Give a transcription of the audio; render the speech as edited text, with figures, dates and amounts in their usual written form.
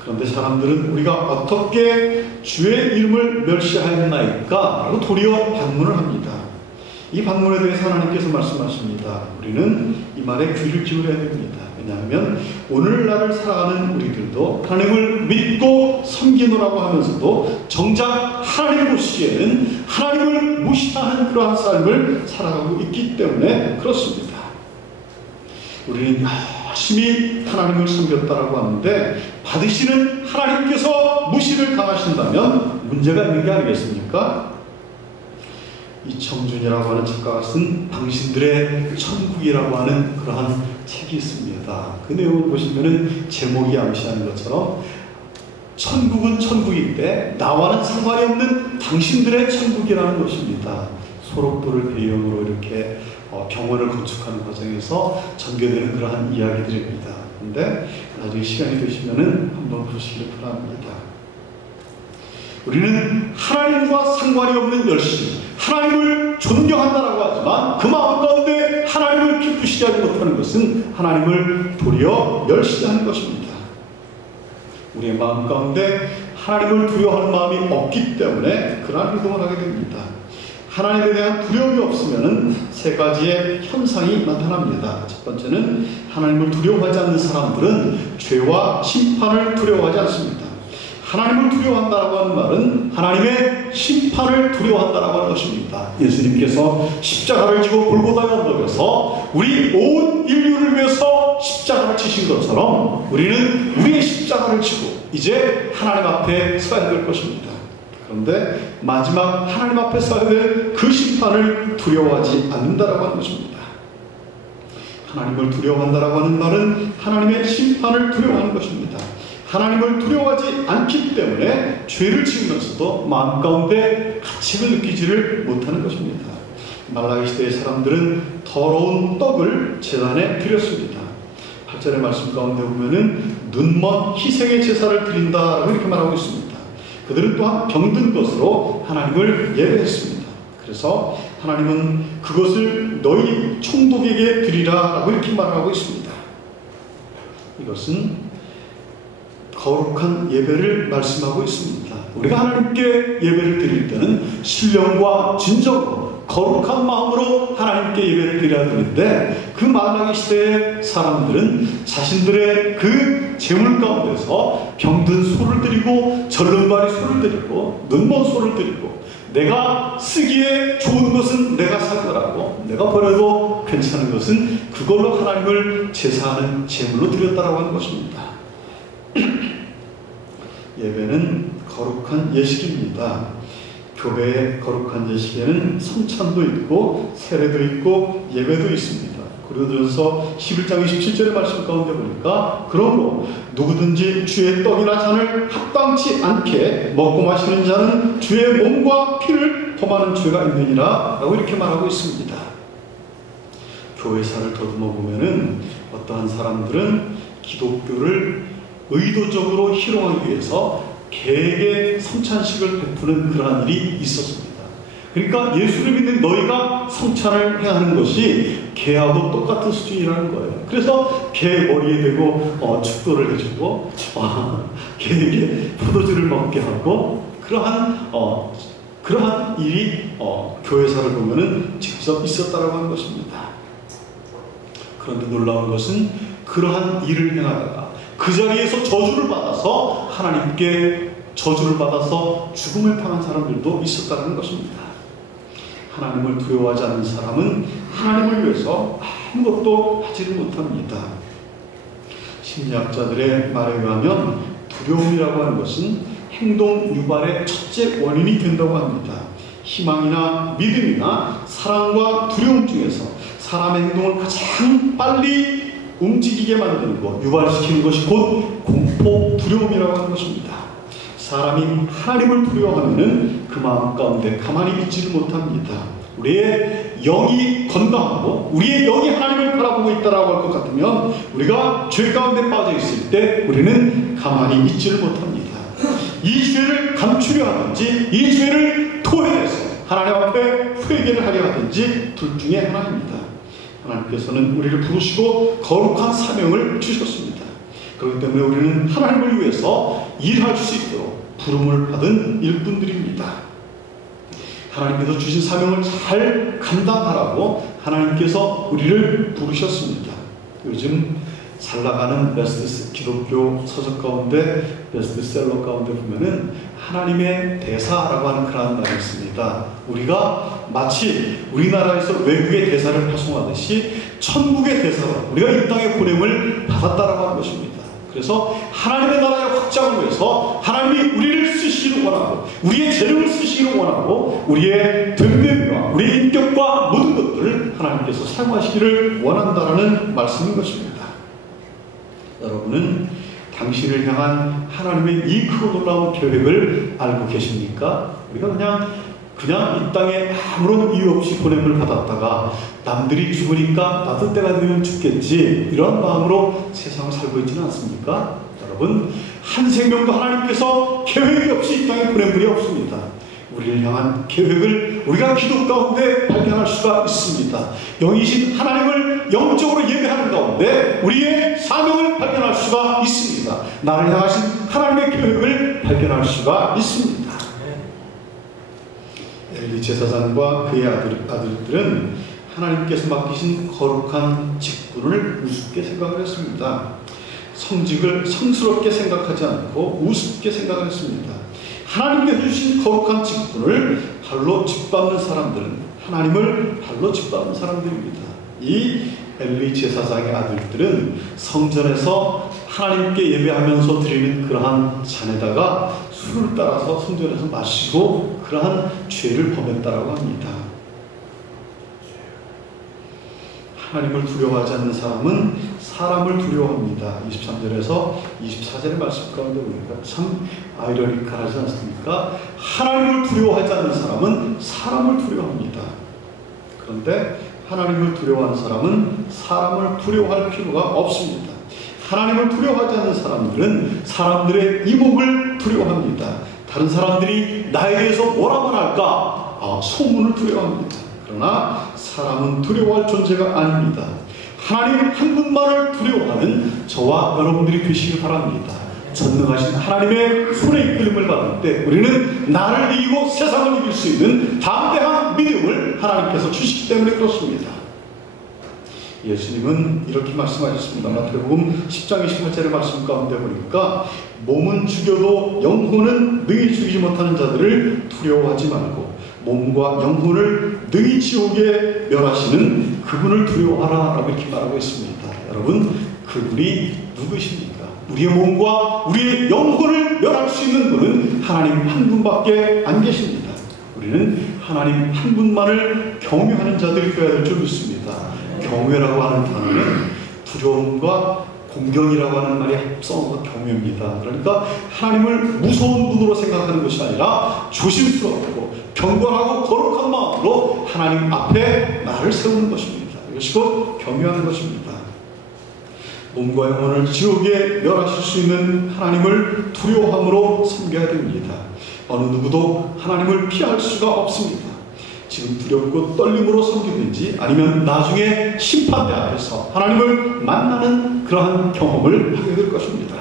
그런데 사람들은 우리가 어떻게 주의 이름을 멸시하였나이까? 라고 도리어 반문을 합니다. 이 반문에 대해서 하나님께서 말씀하십니다. 우리는 이 말에 귀를 기울여야 됩니다. 왜냐하면 오늘날을 살아가는 우리들도 하나님을 믿고 섬기노라고 하면서도 정작 하나님 보시기에는 하나님을 무시하는 그러한 삶을 살아가고 있기 때문에 그렇습니다. 우리는 열심히 하나님을 섬겼다라고 하는데 받으시는 하나님께서 무시를 당하신다면 문제가 있는 게 아니겠습니까? 이청준이라고 하는 작가가 쓴 당신들의 천국이라고 하는 그러한 책이 있습니다. 그 내용을 보시면은 제목이 암시하는 것처럼 천국은 천국인데 나와는 상관이 없는 당신들의 천국이라는 것입니다. 소록돌을 배경으로 이렇게 병원을 건축하는 과정에서 전개되는 그러한 이야기들입니다. 그런데 나중에 시간이 되시면은 한번 보시기를 바랍니다. 우리는 하나님과 상관이 없는 열심, 하나님을 존경한다라고 하지만 그 마음 가운데 하나님을 기쁘시게 하지 못하는 것은 하나님을 도리어 멸시하는 것입니다. 우리의 마음 가운데 하나님을 두려워하는 마음이 없기 때문에 그러한 행동을 하게 됩니다. 하나님에 대한 두려움이 없으면 세 가지의 현상이 나타납니다. 첫 번째는 하나님을 두려워하지 않는 사람들은 죄와 심판을 두려워하지 않습니다. 하나님을 두려워한다라고 하는 말은 하나님의 심판을 두려워한다라고 하는 것입니다. 예수님께서 십자가를 지고 골고다의 언덕에서 우리 온 인류를 위해서 십자가를 치신 것처럼 우리는 우리의 십자가를 지고 이제 하나님 앞에 서야 될 것입니다. 그런데 마지막 하나님 앞에 서야 될 그 심판을 두려워하지 않는다라고 하는 것입니다. 하나님을 두려워한다라고 하는 말은 하나님의 심판을 두려워하는 것입니다. 하나님을 두려워하지 않기 때문에 죄를 지으면서도 마음 가운데 가책을 느끼지를 못하는 것입니다. 말라기 시대의 사람들은 더러운 떡을 제단에 드렸습니다. 8절의 말씀 가운데 보면은 눈먼 희생의 제사를 드린다라고 이렇게 말하고 있습니다. 그들은 또한 병든 것으로 하나님을 예배했습니다. 그래서 하나님은 그것을 너희 총독에게 드리라라고 이렇게 말하고 있습니다. 이것은 거룩한 예배를 말씀하고 있습니다. 우리가 하나님께 예배를 드릴 때는 신령과 진정으로 거룩한 마음으로 하나님께 예배를 드려야 되는데 그 말라기 시대의 사람들은 자신들의 그 재물 가운데서 병든 소를 드리고 절름발이 소를 드리고 눈먼 소를 드리고 내가 쓰기에 좋은 것은 내가 살 거라고 내가 버려도 괜찮은 것은 그걸로 하나님을 제사하는 제물로 드렸다라고 하는 것입니다. 예배는 거룩한 예식입니다. 교회의 거룩한 예식에는 성찬도 있고 세례도 있고 예배도 있습니다. 고린도전서 11장 27절의 말씀 가운데 보니까 그러므로 누구든지 주의 떡이나 잔을 합당치 않게 먹고 마시는 자는 주의 몸과 피를 범하는 죄가 있느니라 라고 이렇게 말하고 있습니다. 교회사를 더듬어 보면은 어떠한 사람들은 기독교를 의도적으로 희롱하기 위해서 개에게 성찬식을 베푸는 그러한 일이 있었습니다. 그러니까 예수를 믿는 너희가 성찬을 행하는 것이 개하고 똑같은 수준이라는 거예요. 그래서 개 머리에 대고 축도를 해주고 개에게 포도주를 먹게 하고 그러한 일이 교회사를 보면은 직접 있었다라고 하는 것입니다. 그런데 놀라운 것은 그러한 일을 행하다가 그 자리에서 저주를 받아서 하나님께 저주를 받아서 죽음을 당한 사람들도 있었다는 것입니다. 하나님을 두려워하지 않는 사람은 하나님을 위해서 아무것도 하지를 못합니다. 심리학자들의 말에 의하면 두려움이라고 하는 것은 행동 유발의 첫째 원인이 된다고 합니다. 희망이나 믿음이나 사랑과 두려움 중에서 사람의 행동을 가장 빨리 움직이게 만드는 것, 유발시키는 것이 곧 공포, 두려움이라고 하는 것입니다. 사람이 하나님을 두려워하면 그 마음 가운데 가만히 있지를 못합니다. 우리의 영이 건강하고 우리의 영이 하나님을 바라보고 있다라고 할 것 같으면 우리가 죄 가운데 빠져 있을 때 우리는 가만히 있지를 못합니다. 이 죄를 감추려 하든지 이 죄를 토해내서 하나님 앞에 회개를 하려 하든지 둘 중에 하나입니다. 하나님께서는 우리를 부르시고 거룩한 사명을 주셨습니다. 그렇기 때문에 우리는 하나님을 위해서 일할 수 있도록 부름을 받은 일꾼들입니다. 하나님께서 주신 사명을 잘 감당하라고 하나님께서 우리를 부르셨습니다. 요즘 잘 나가는 기독교 서적 가운데 베스트셀러 가운데 보면은 하나님의 대사라고 하는 그런 말이 있습니다. 우리가 마치 우리나라에서 외국의 대사를 파송하듯이 천국의 대사로 우리가 이 땅의 보냄을 받았다라고 하는 것입니다. 그래서 하나님의 나라의 확장을 위해서 하나님이 우리를 쓰시기를 원하고 우리의 재능을 쓰시기를 원하고 우리의 됨됨이와 우리의 인격과 모든 것들을 하나님께서 사용하시기를 원한다라는 말씀인 것입니다. 여러분은 당신을 향한 하나님의 이 크고 놀라운 계획을 알고 계십니까? 우리가 그냥 이 땅에 아무런 이유 없이 보냄을 받았다가 남들이 죽으니까 나도 때가 되면 죽겠지 이런 마음으로 세상을 살고 있지는 않습니까? 여러분, 한 생명도 하나님께서 계획이 없이 이 땅에 보낸 분이 없습니다. 우리를 향한 계획을 우리가 기도 가운데 발견할 수가 있습니다. 영이신 하나님을 영적으로 예배하는 가운데 우리의 사명을 발견할 수가 있습니다. 나를 향하신 하나님의 계획을 발견할 수가 있습니다. 엘리 제사장과 그의 아들들은 하나님께서 맡기신 거룩한 직분을 우습게 생각을 했습니다. 성직을 성스럽게 생각하지 않고 우습게 생각을 했습니다. 하나님께서 주신 거룩한 직분을 발로 짓밟는 사람들은 하나님을 발로 짓밟는 사람들입니다. 이 엘리 제사장의 아들들은 성전에서 하나님께 예배하면서 드리는 그러한 잔에다가 술을 따라서 성전에서 마시고 그러한 죄를 범했다라고 합니다. 하나님을 두려워하지 않는 사람은 사람을 두려워합니다. 23절에서 24절의 말씀 가운데 보니까 참 아이러니컬하지 않습니까? 하나님을 두려워하지 않는 사람은 사람을 두려워합니다. 그런데 하나님을 두려워하는 사람은 사람을 두려워할 필요가 없습니다. 하나님을 두려워하지 않는 사람들은 사람들의 이목을 두려워합니다. 다른 사람들이 나에 대해서 뭐라 말할까? 소문을 두려워합니다. 그러나 사람은 두려워할 존재가 아닙니다. 하나님 한 분만을 두려워하는 저와 여러분들이 되시길 바랍니다. 전능하신 하나님의 손에 이끌림을 받을 때 우리는 나를 이기고 세상을 이길 수 있는 담대한 믿음을 하나님께서 주시기 때문에 그렇습니다. 예수님은 이렇게 말씀하셨습니다. 마태복음 10장 28절의 말씀 가운데 보니까 몸은 죽여도 영혼은 능히 죽이지 못하는 자들을 두려워하지 말고 몸과 영혼을 능히 지옥에 멸하시는 그분을 두려워하라 라고 이렇게 말하고 있습니다. 여러분, 그분이 누구십니까? 우리의 몸과 우리의 영혼을 멸할 수 있는 분은 하나님 한 분밖에 안 계십니다. 우리는 하나님 한 분만을 경외하는 자들이 되어야 될 줄 믿습니다. 경외라고 하는 단어는 두려움과 공경이라고 하는 말이 합성한 경외입니다. 그러니까 하나님을 무서운 분으로 생각하는 것이 아니라 조심스럽고 경건하고 거룩한 마음으로 하나님 앞에 나를 세우는 것입니다. 이것이 곧 경외하는 것입니다. 몸과 영혼을 지옥에 멸하실 수 있는 하나님을 두려워함으로 섬겨야 됩니다. 어느 누구도 하나님을 피할 수가 없습니다. 지금 두렵고 떨림으로 섬기든지 아니면 나중에 심판대 앞에서 하나님을 만나는 그러한 경험을 하게 될 것입니다.